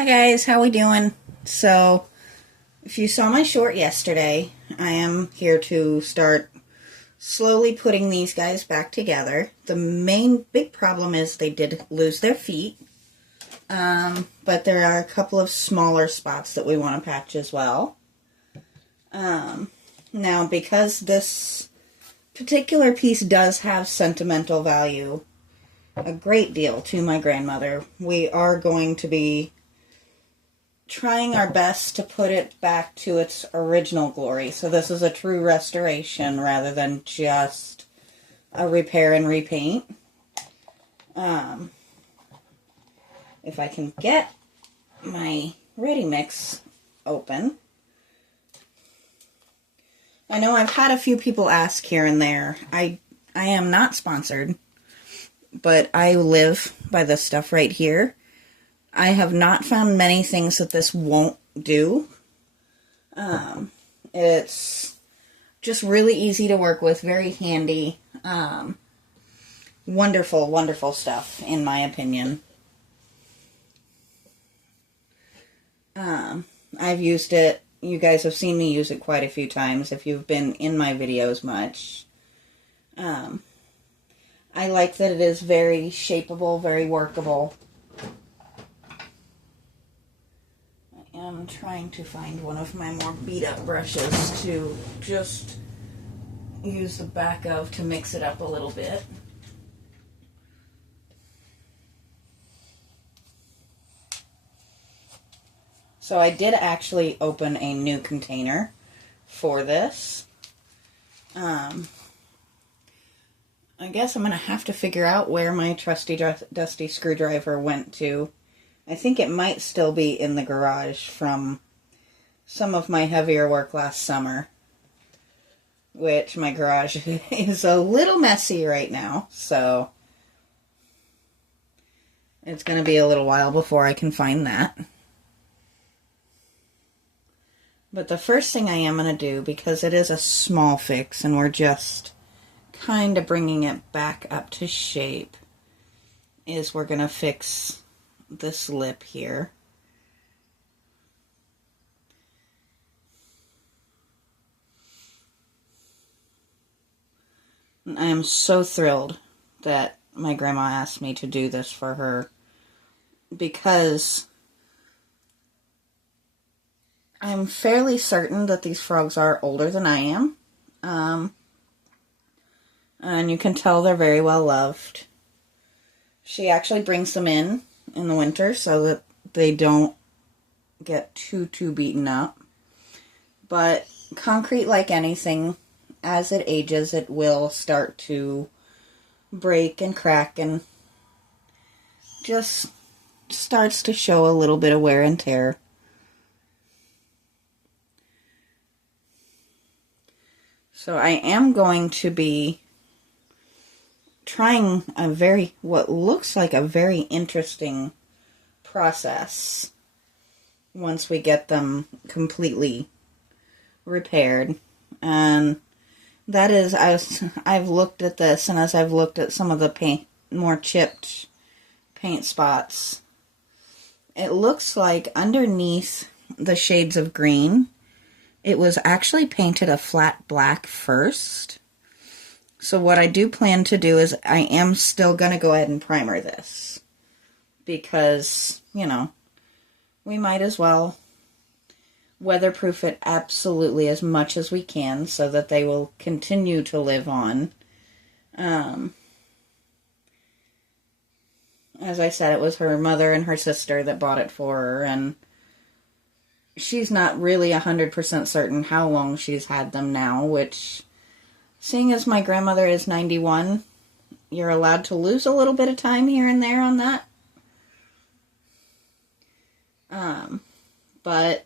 Hi guys, how we doing? So, if you saw my short yesterday, I am here to start slowly putting these guys back together. The main big problem is they did lose their feet, but there are a couple of smaller spots that we want to patch as well. Now, because this particular piece does have sentimental value, a great deal to my grandmother, we are going to be trying our best to put it back to its original glory. So this is a true restoration rather than just a repair and repaint. If I can get my ready mix open. I know I've had a few people ask here and there. I am not sponsored, but I live by this stuff right here. I have not found many things that this won't do. It's just really easy to work with, very handy. Wonderful, wonderful stuff, in my opinion. I've used it. You guys have seen me use it quite a few times if you've been in my videos much. I like that it is very shapeable, very workable. I'm trying to find one of my more beat up brushes to just use the back of to mix it up a little bit. So I did actually open a new container for this. I guess I'm going to have to figure out where my trusty dusty screwdriver went to. I think it might still be in the garage from some of my heavier work last summer, which my garage is a little messy right now, so it's going to be a little while before I can find that. But the first thing I am going to do, because it is a small fix and we're just kind of bringing it back up to shape, is we're going to fix this lip here. And I am so thrilled that my grandma asked me to do this for her, because I'm fairly certain that these frogs are older than I am. And you can tell they're very well loved. She actually brings them in the winter so that they don't get too beaten up. But concrete, like anything, as it ages, it will start to break and crack and just starts to show a little bit of wear and tear. So I am going to be trying what looks like a very interesting process once we get them completely repaired. And that is, I've looked at this, and as I've looked at some of the more chipped paint spots, it looks like underneath the shades of green, it was actually painted a flat black first. So what I do plan to do is I am still going to go ahead and primer this, because, you know, we might as well weatherproof it absolutely as much as we can so that they will continue to live on. As I said, it was her mother and her sister that bought it for her, and she's not really 100% certain how long she's had them now, which, seeing as my grandmother is 91, you're allowed to lose a little bit of time here and there on that. But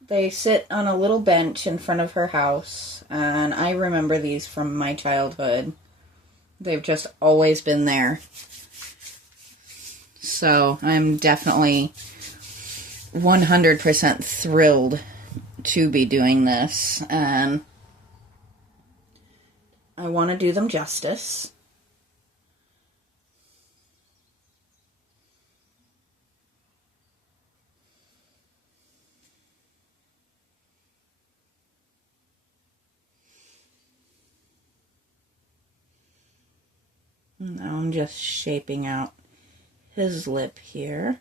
they sit on a little bench in front of her house, and I remember these from my childhood. They've just always been there. So I'm definitely 100% thrilled to be doing this, and I want to do them justice. Now I'm just shaping out his lip here.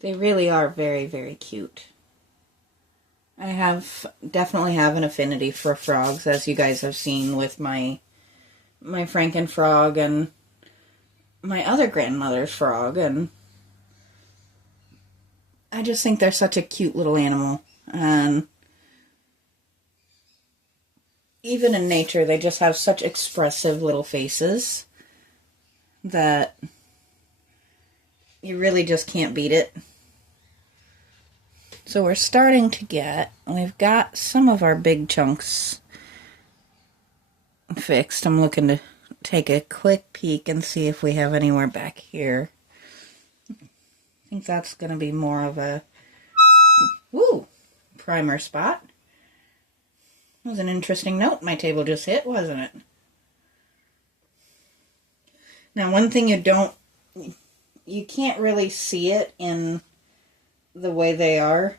They really are very, very cute. I definitely have an affinity for frogs, as you guys have seen with my Frankenfrog and my other grandmother's frog, and I just think they're such a cute little animal. And even in nature, they just have such expressive little faces that you really just can't beat it. So we've got some of our big chunks fixed. I'm looking to take a quick peek and see if we have anywhere back here. I think that's going to be more of a primer spot. That was an interesting note my table just hit, wasn't it? Now, one thing you can't really see it in the way they are,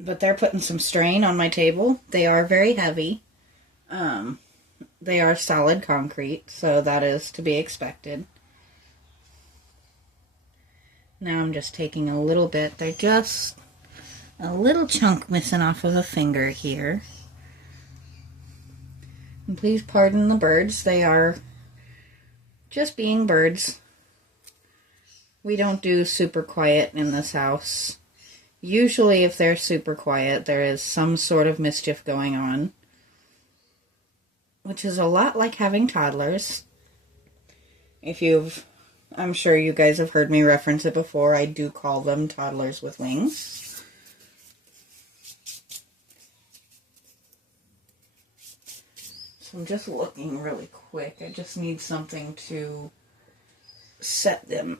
but they're putting some strain on my table. They are very heavy. They are solid concrete, so that is to be expected. Now I'm just taking a little bit. They're just a little chunk missing off of a finger here. And please pardon the birds. They are just being birds. We don't do super quiet in this house. Usually if they're super quiet, there is some sort of mischief going on, which is a lot like having toddlers. I'm sure you guys have heard me reference it before, I do call them toddlers with wings. So I'm just looking really quick. I just need something to set them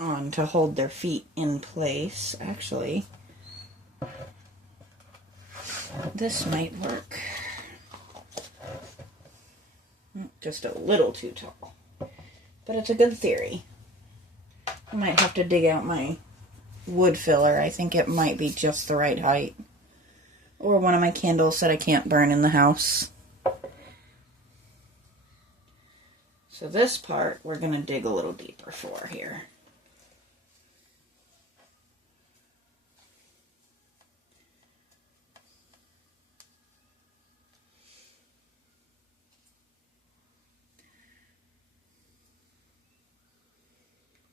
on to hold their feet in place. Actually, this might work. Just a little too tall, but it's a good theory. I might have to dig out my wood filler. I think it might be just the right height, or one of my candles that I can't burn in the house. So this part we're going to dig a little deeper for here.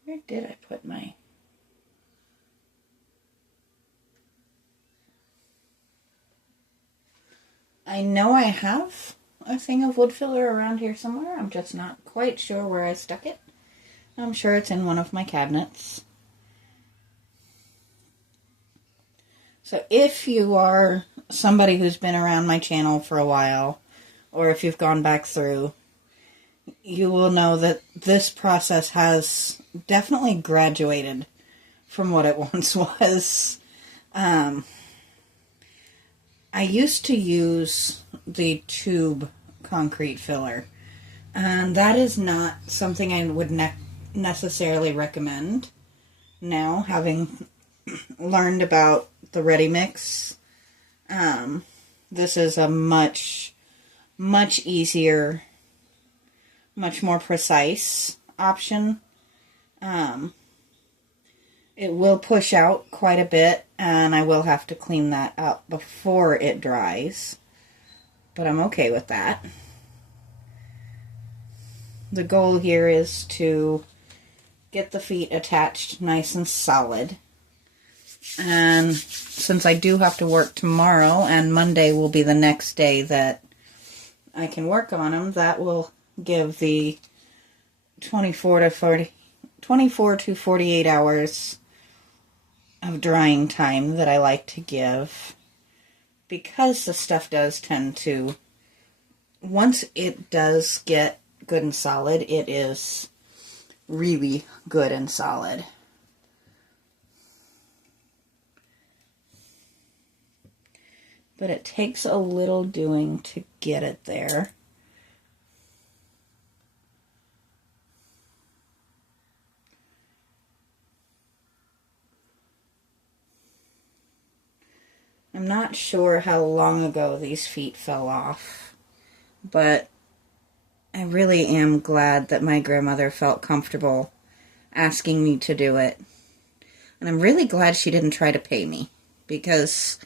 Where did I put my... I know I have a thing of wood filler around here somewhere. I'm just not quite sure where I stuck it. I'm sure it's in one of my cabinets. So if you are somebody who's been around my channel for a while, or if you've gone back through, you will know that this process has definitely graduated from what it once was. I used to use the tube concrete filler, and that is not something I would necessarily recommend now, having learned about the ready mix. This is a much easier, much more precise option. It will push out quite a bit, and I will have to clean that up before it dries, but I'm okay with that. The goal here is to get the feet attached nice and solid. And since I do have to work tomorrow, and Monday will be the next day that I can work on them, that will give the 24 to 48 hours of drying time that I like to give, because the stuff does tend to, once it does get good and solid, it is really good and solid. But it takes a little doing to get it there. I'm not sure how long ago these feet fell off, but I really am glad that my grandmother felt comfortable asking me to do it. And I'm really glad she didn't try to pay me, because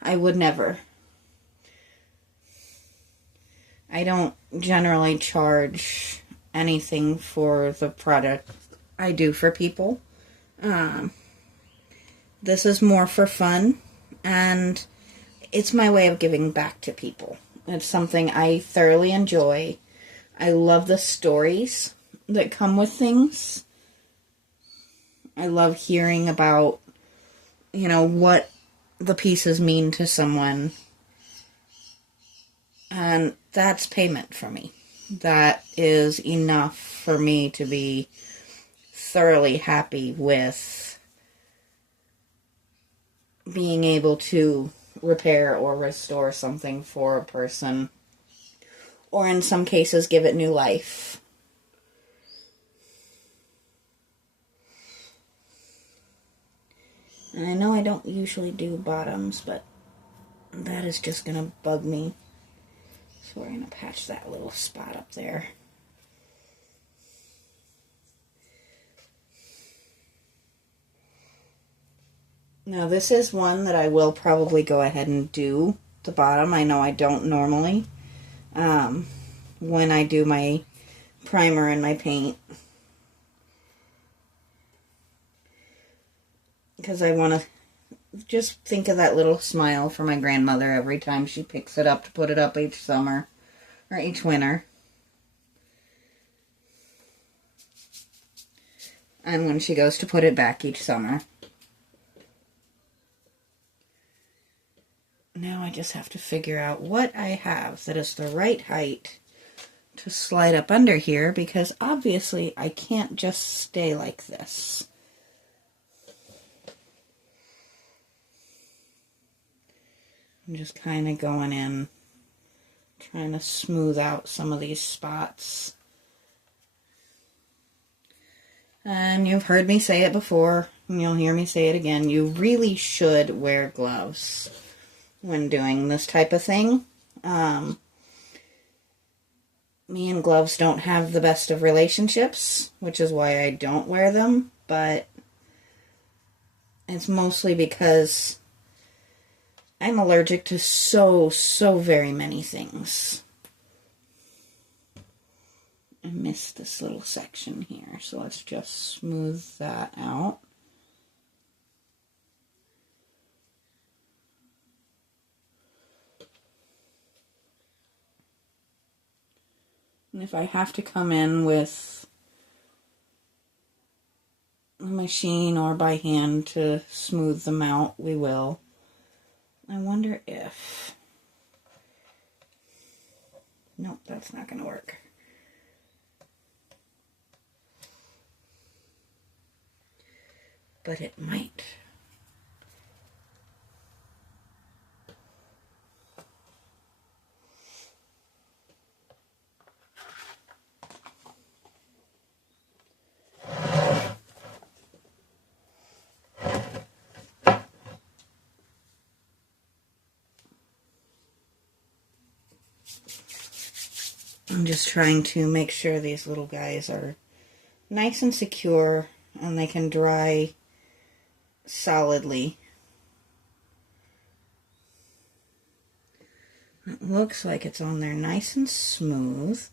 I would never. I don't generally charge anything for the product I do for people. This is more for fun, and it's my way of giving back to people. It's something I thoroughly enjoy. I love the stories that come with things. I love hearing about, what the pieces mean to someone. And that's payment for me. That is enough for me to be thoroughly happy with being able to repair or restore something for a person, or in some cases give it new life. And I know I don't usually do bottoms, but that is just going to bug me. So we're going to patch that little spot up there. Now this is one that I will probably go ahead and do the bottom. I know I don't normally when I do my primer and my paint, because I want to just think of that little smile for my grandmother every time she picks it up to put it up each summer or each winter. And when she goes to put it back each summer. Now I just have to figure out what I have that is the right height to slide up under here, because obviously I can't just stay like this. I'm just kind of going in, trying to smooth out some of these spots. And you've heard me say it before, and you'll hear me say it again. You really should wear gloves when doing this type of thing. Me and gloves don't have the best of relationships, which is why I don't wear them, but it's mostly because I'm allergic to so very many things. I missed this little section here, so let's just smooth that out. And if I have to come in with a machine or by hand to smooth them out, we will. I wonder if... Nope, that's not going to work. But it might. I'm just trying to make sure these little guys are nice and secure and they can dry solidly. It looks like it's on there nice and smooth.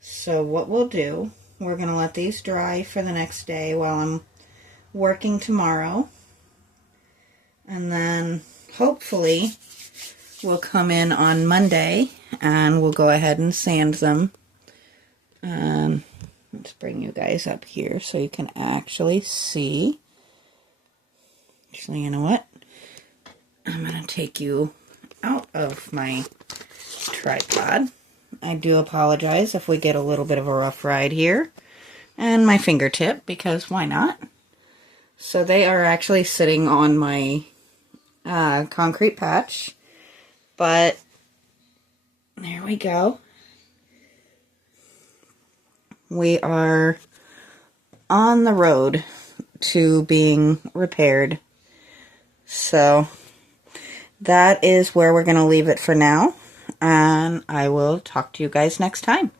So what we'll do, we're going to let these dry for the next day while I'm working tomorrow. And then hopefully we'll come in on Monday and we'll go ahead and sand them. Let's bring you guys up here so you can actually see. Actually, you know what? I'm going to take you out of my tripod. I do apologize if we get a little bit of a rough ride here. And my fingertip, because why not? So they are actually sitting on my concrete patch. But there we go. We are on the road to being repaired. So that is where we're going to leave it for now. And I will talk to you guys next time.